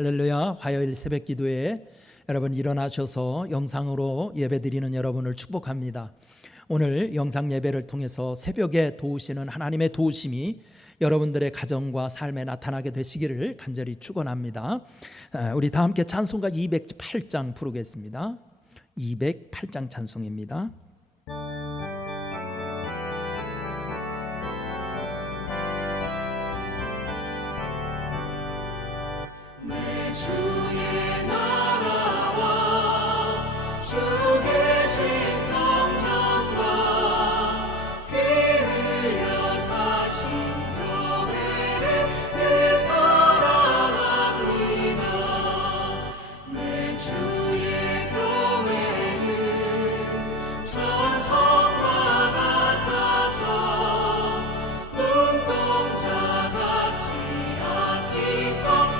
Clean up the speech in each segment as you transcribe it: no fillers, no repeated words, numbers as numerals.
할렐루야. 화요일 새벽 기도에 여러분 일어나셔서 영상으로 예배드리는 여러분을 축복합니다. 오늘 영상 예배를 통해서 새벽에 도우시는 하나님의 도우심이 여러분들의 가정과 삶에 나타나게 되시기를 간절히 축원합니다. 우리 다 함께 찬송가 208장 부르겠습니다. 208장 찬송입니다. 내 주의 나라와 주 계신 성전과 피 흘려 사신 교회를 늘 사랑합니다. 내 주의 교회는 전성과 같아서 눈동자같이 아끼서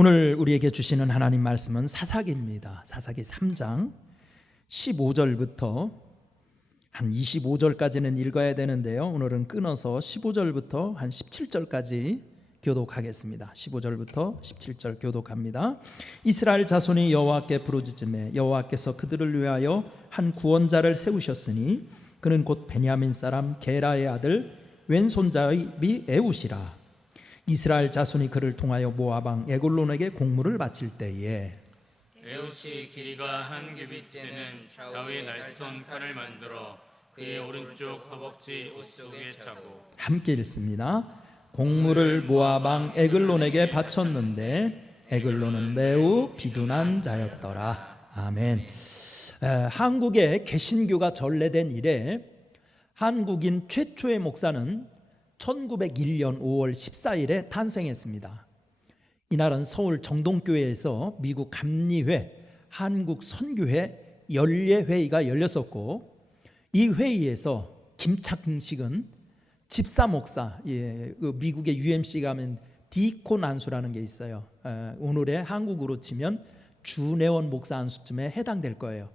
오늘 우리에게 주시는 하나님 말씀은 사사기입니다. 사사기 3장 15절부터 한 25절까지는 읽어야 되는데요, 오늘은 끊어서 15절부터 한 17절까지 교독하겠습니다. 15절부터 17절 교독합니다. 이스라엘 자손이 여호와께 부르짖음에 여호와께서 그들을 위하여 한 구원자를 세우셨으니 그는 곧 베냐민 사람 게라의 아들 왼손자의 에웃이라. 이스라엘 자손이 그를 통하여 모압 왕 에글론에게 공물을 바칠 때에 에웃이 길이가 한 규빗되는 좌우의 날선 칼을 만들어 그의 오른쪽 허벅지 옷 속에 차고. 함께 읽습니다. 공물을 모압 왕 에글론에게 바쳤는데 에글론은 매우 비둔한 자였더라. 아멘. 한국에 개신교가 전래된 이래 한국인 최초의 목사는 1901년 5월 14일에 탄생했습니다. 이날은 서울 정동교회에서 미국 감리회 한국 선교회 연례회의가 열렸었고, 이 회의에서 김창식은 집사 목사, 미국의 UMC 가면 디콘 안수라는 게 있어요. 오늘의 한국으로 치면 주내원 목사 안수쯤에 해당될 거예요.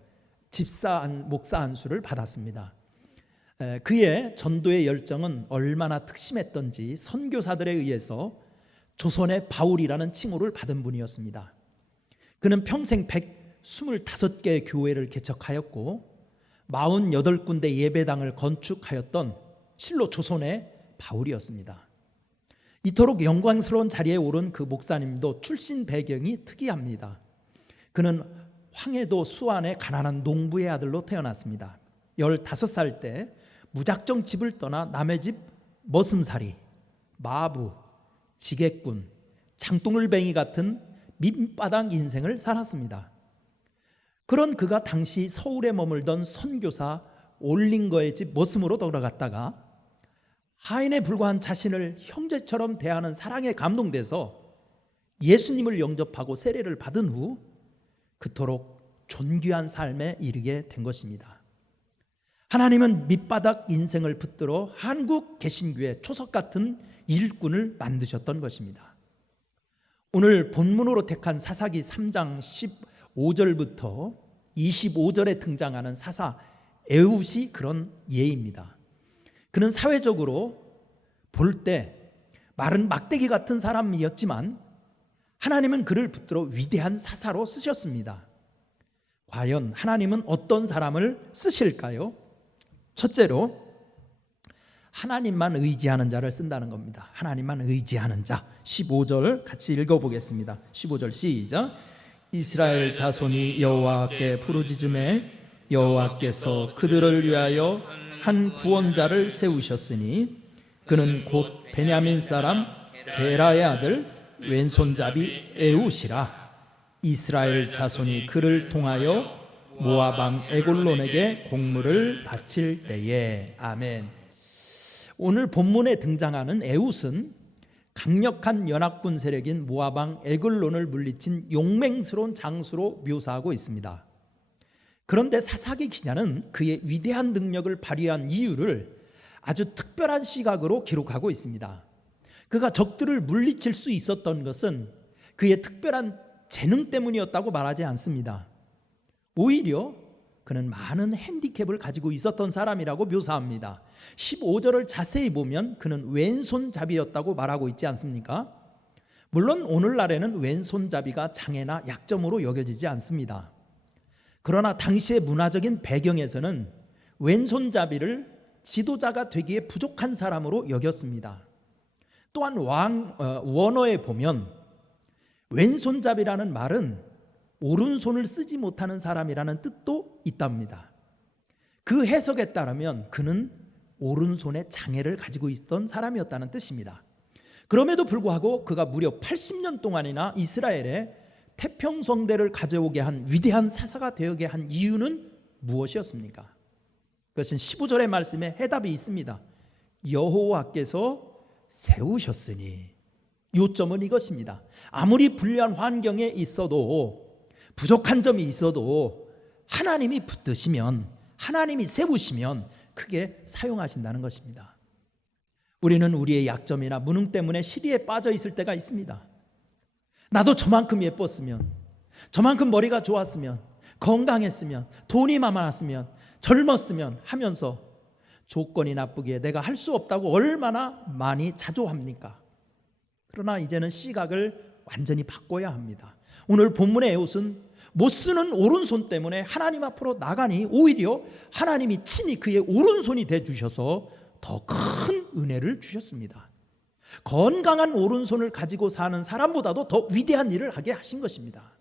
집사 목사 안수를 받았습니다. 그의 전도의 열정은 얼마나 특심했던지 선교사들에 의해서 조선의 바울이라는 칭호를 받은 분이었습니다. 그는 평생 125개의 교회를 개척하였고 48군데 예배당을 건축하였던 실로 조선의 바울이었습니다. 이토록 영광스러운 자리에 오른 그 목사님도 출신 배경이 특이합니다. 그는 황해도 수안의 가난한 농부의 아들로 태어났습니다. 15살 때 무작정 집을 떠나 남의 집 머슴살이, 마부, 지게꾼, 장동을뱅이 같은 밑바닥 인생을 살았습니다. 그런 그가 당시 서울에 머물던 선교사 올링거의 집 머슴으로 돌아갔다가 하인에 불과한 자신을 형제처럼 대하는 사랑에 감동돼서 예수님을 영접하고 세례를 받은 후 그토록 존귀한 삶에 이르게 된 것입니다. 하나님은 밑바닥 인생을 붙들어 한국 개신교의 초석 같은 일꾼을 만드셨던 것입니다. 오늘 본문으로 택한 사사기 3장 15절부터 25절에 등장하는 사사 에웃이 그런 예입니다. 그는 사회적으로 볼 때 마른 막대기 같은 사람이었지만 하나님은 그를 붙들어 위대한 사사로 쓰셨습니다. 과연 하나님은 어떤 사람을 쓰실까요? 첫째로 하나님만 의지하는 자를 쓴다는 겁니다. 하나님만 의지하는 자. 15절 같이 읽어보겠습니다. 15절 시작. 이스라엘 자손이 여호와께 부르짖음에 여호와께서 그들을 위하여 한 구원자를 세우셨으니 그는 곧 베냐민 사람 게라의 아들 왼손잡이 에훗이라. 이스라엘 자손이 그를 통하여 모압 왕 에골론에게 공물을 바칠 때에. 아멘. 오늘 본문에 등장하는 에훗은 강력한 연합군 세력인 모압 왕 에글론을 물리친 용맹스러운 장수로 묘사하고 있습니다. 그런데 사사기 기자는 그의 위대한 능력을 발휘한 이유를 아주 특별한 시각으로 기록하고 있습니다. 그가 적들을 물리칠 수 있었던 것은 그의 특별한 재능 때문이었다고 말하지 않습니다. 오히려 그는 많은 핸디캡을 가지고 있었던 사람이라고 묘사합니다. 15절을 자세히 보면 그는 왼손잡이였다고 말하고 있지 않습니까? 물론 오늘날에는 왼손잡이가 장애나 약점으로 여겨지지 않습니다. 그러나 당시의 문화적인 배경에서는 왼손잡이를 지도자가 되기에 부족한 사람으로 여겼습니다. 또한 원어에 보면 왼손잡이라는 말은 오른손을 쓰지 못하는 사람이라는 뜻도 있답니다. 그 해석에 따르면 그는 오른손에 장애를 가지고 있던 사람이었다는 뜻입니다. 그럼에도 불구하고 그가 무려 80년 동안이나 이스라엘에 태평성대를 가져오게 한 위대한 사사가 되게 한 이유는 무엇이었습니까? 그것은 15절의 말씀에 해답이 있습니다. 여호와께서 세우셨으니. 요점은 이것입니다. 아무리 불리한 환경에 있어도, 부족한 점이 있어도 하나님이 붙드시면, 하나님이 세우시면 크게 사용하신다는 것입니다. 우리는 우리의 약점이나 무능 때문에 시리에 빠져 있을 때가 있습니다. 나도 저만큼 예뻤으면, 저만큼 머리가 좋았으면, 건강했으면, 돈이 많았으면, 젊었으면 하면서 조건이 나쁘기에 내가 할 수 없다고 얼마나 많이 자조합니까? 그러나 이제는 시각을 완전히 바꿔야 합니다. 오늘 본문의 에훗은 못 쓰는 오른손 때문에 하나님 앞으로 나가니 오히려 하나님이 친히 그의 오른손이 되주셔서 더 큰 은혜를 주셨습니다. 건강한 오른손을 가지고 사는 사람보다도 더 위대한 일을 하게 하신 것입니다.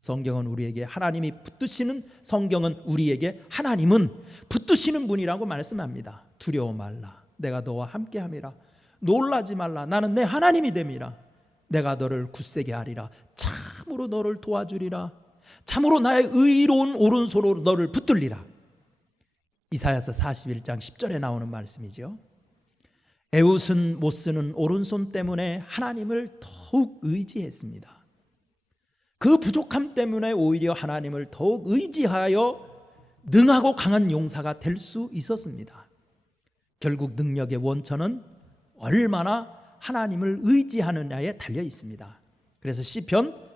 성경은 우리에게 하나님이 붙드시는, 성경은 우리에게 하나님은 붙드시는 분이라고 말씀합니다. 두려워 말라, 내가 너와 함께함이라. 놀라지 말라, 나는 내 하나님이 됨이라. 내가 너를 굳세게 하리라. 참으로 너를 도와주리라. 참으로 나의 의로운 오른손으로 너를 붙들리라. 이사야서 41장 10절에 나오는 말씀이죠. 에훗은 못 쓰는 오른손 때문에 하나님을 더욱 의지했습니다. 그 부족함 때문에 오히려 하나님을 더욱 의지하여 능하고 강한 용사가 될 수 있었습니다. 결국 능력의 원천은 얼마나 하나님을 의지하느냐에 달려 있습니다. 그래서 시편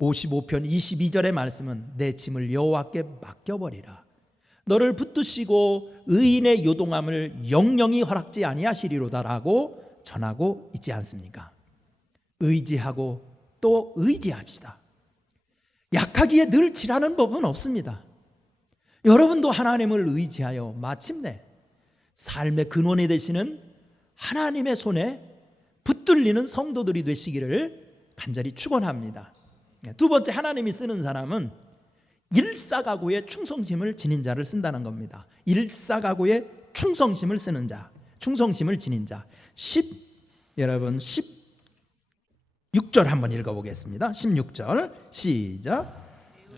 55편 22절의 말씀은 내 짐을 여호와께 맡겨버리라. 너를 붙드시고 의인의 요동함을 영영히 허락지 아니하시리로다라고 전하고 있지 않습니까? 의지하고 또 의지합시다. 약하기에 늘 지라는 법은 없습니다. 여러분도 하나님을 의지하여 마침내 삶의 근원이 되시는 하나님의 손에 붙들리는 성도들이 되시기를 간절히 축원합니다. 두 번째, 하나님이 쓰는 사람은 일사가구의 충성심을 지닌 자를 쓴다는 겁니다. 일사가구의 충성심을 쓰는 자, 충성심을 지닌 자. 여러분 16절 한번 읽어보겠습니다. 16절 시작.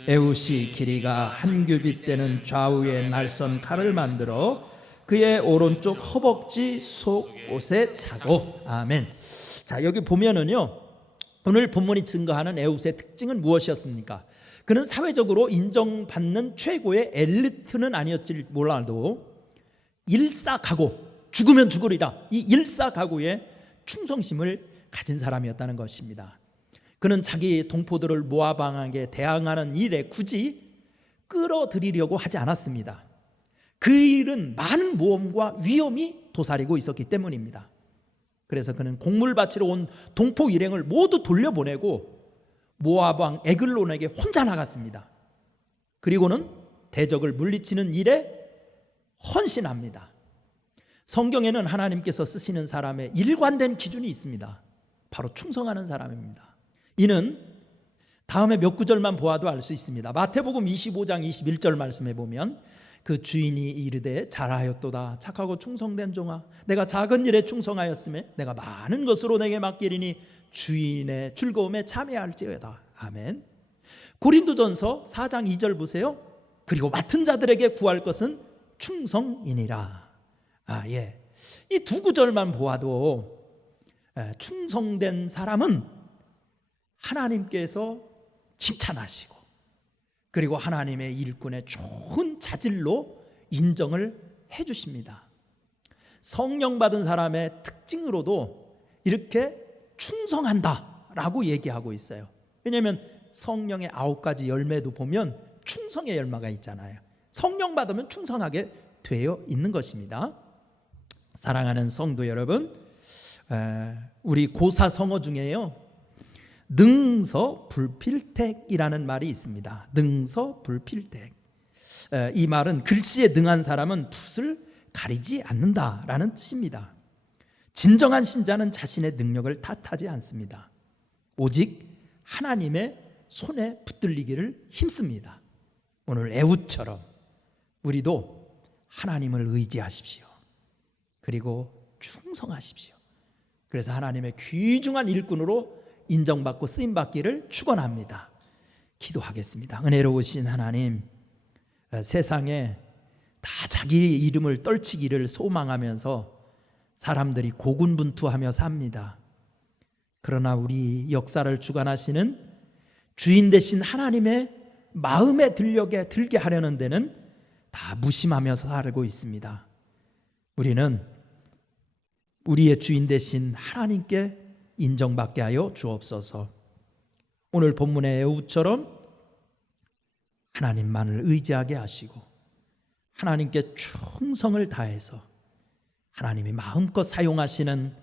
에훗이 길이가 한 규빗 되는 좌우에 날선 칼을 만들어 그의 오른쪽 허벅지 속옷에 차고. 아멘. 자, 여기 보면은요, 오늘 본문이 증거하는 에훗의 특징은 무엇이었습니까? 그는 사회적으로 인정받는 최고의 엘리트는 아니었지 몰라도 일사각오, 죽으면 죽으리라, 이 일사각오의 충성심을 가진 사람이었다는 것입니다. 그는 자기 동포들을 모압 왕에게 대항하는 일에 굳이 끌어들이려고 하지 않았습니다. 그 일은 많은 모험과 위험이 도사리고 있었기 때문입니다. 그래서 그는 곡물 바치러 온 동포 일행을 모두 돌려보내고 모압 왕 에글론에게 혼자 나갔습니다. 그리고는 대적을 물리치는 일에 헌신합니다. 성경에는 하나님께서 쓰시는 사람의 일관된 기준이 있습니다. 바로 충성하는 사람입니다. 이는 다음에 몇 구절만 보아도 알 수 있습니다. 마태복음 25장 21절 말씀에 보면 그 주인이 이르되 잘하였도다 착하고 충성된 종아 내가 작은 일에 충성하였음에 내가 많은 것으로 내게 맡기리니 주인의 즐거움에 참여할지어다. 아멘. 고린도전서 4장 2절 보세요. 그리고 맡은 자들에게 구할 것은 충성이니라. 이 두 구절만 보아도 충성된 사람은 하나님께서 칭찬하시고 그리고 하나님의 일꾼의 좋은 자질로 인정을 해주십니다. 성령 받은 사람의 특징으로도 이렇게 충성한다라고 얘기하고 있어요. 왜냐하면 성령의 9가지 열매도 보면 충성의 열매가 있잖아요. 성령 받으면 충성하게 되어 있는 것입니다. 사랑하는 성도 여러분, 우리 고사성어 중에요 능서불필택이라는 말이 있습니다. 능서불필택. 이 말은 글씨에 능한 사람은 붓을 가리지 않는다라는 뜻입니다. 진정한 신자는 자신의 능력을 탓하지 않습니다. 오직 하나님의 손에 붙들리기를 힘씁니다. 오늘 에훗처럼 우리도 하나님을 의지하십시오. 그리고 충성하십시오. 그래서 하나님의 귀중한 일꾼으로 인정받고 쓰임받기를 축원합니다. 기도하겠습니다. 은혜로우신 하나님, 세상에 다 자기 이름을 떨치기를 소망하면서 사람들이 고군분투하며 삽니다. 그러나 우리 역사를 주관하시는 주인 되신 하나님의 마음에 들게 하려는 데는 다 무심하며 살고 있습니다. 우리는 우리의 주인 되신 하나님께 인정받게 하여 주옵소서. 오늘 본문의 에훗처럼 하나님만을 의지하게 하시고 하나님께 충성을 다해서 하나님이 마음껏 사용하시는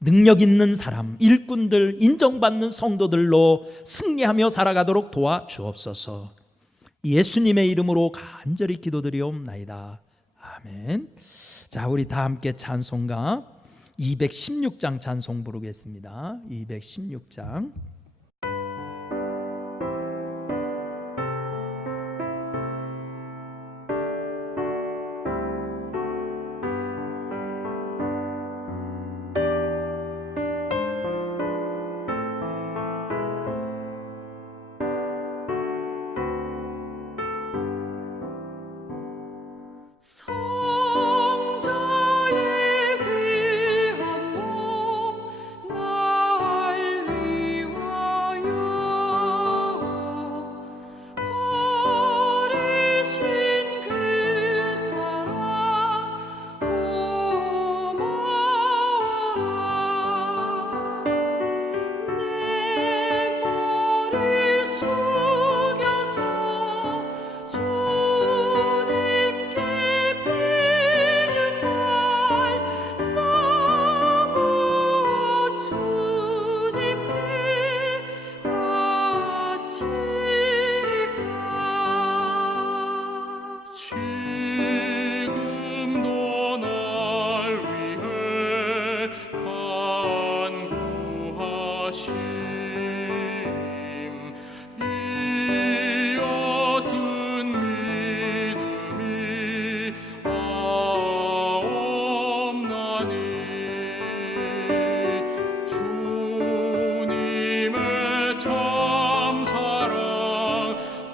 능력 있는 사람, 일꾼들, 인정받는 성도들로 승리하며 살아가도록 도와주옵소서. 예수님의 이름으로 간절히 기도드리옵나이다. 아멘. 자, 우리 다 함께 찬송가 216장 찬송 부르겠습니다. 216장. 성자의 귀한 몸 날 위하여 버리신 그 사랑 고마워라. 내 머리 숙여서 주님께 비는 말 너무 주님께 바치리까. 지금도 날 위해 간구하심 이 어떤 믿음이 없나니 주님의 참사랑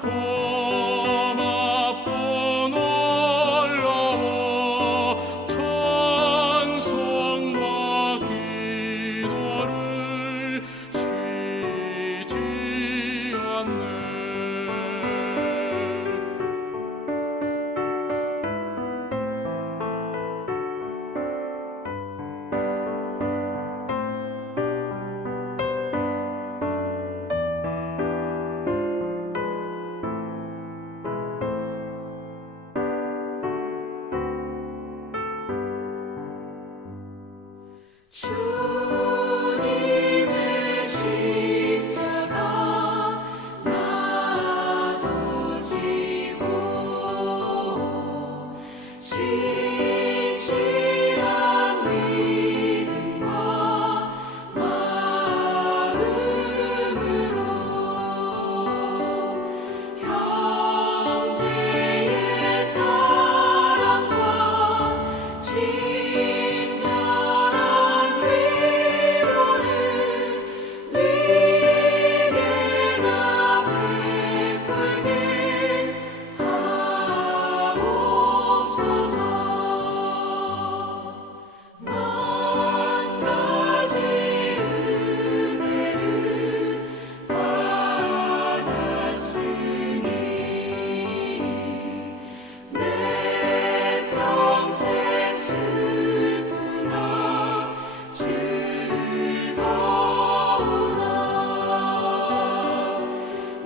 고맙고 놀라워 찬송과 기도를 쉬지 않네. 주님의 십자가 나도 지고 신실한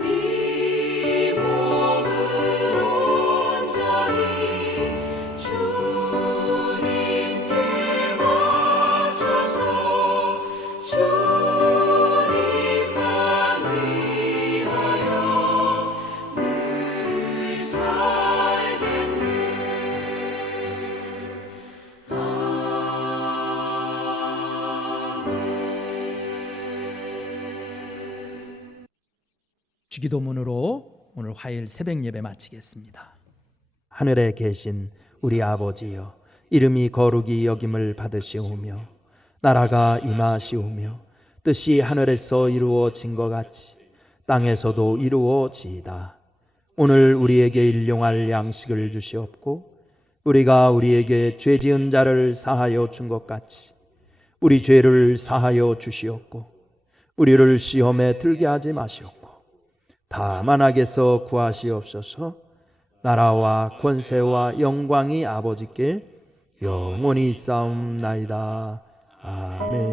이 몸을 온전히 주님께 바쳐서 주님만 위하여 늘 살겠네. 주기도문으로 오늘 화요일 새벽 예배 마치겠습니다. 하늘에 계신 우리 아버지여, 이름이 거룩히 여김을 받으시오며 나라가 임하시오며 뜻이 하늘에서 이루어진 것 같이 땅에서도 이루어지이다. 오늘 우리에게 일용할 양식을 주시옵고 우리가 우리에게 죄 지은 자를 사하여 준 것 같이 우리 죄를 사하여 주시옵고 우리를 시험에 들게 하지 마시옵고 다만 악에서 구하시옵소서. 나라와 권세와 영광이 아버지께 영원히 있사옵나이다. 아멘.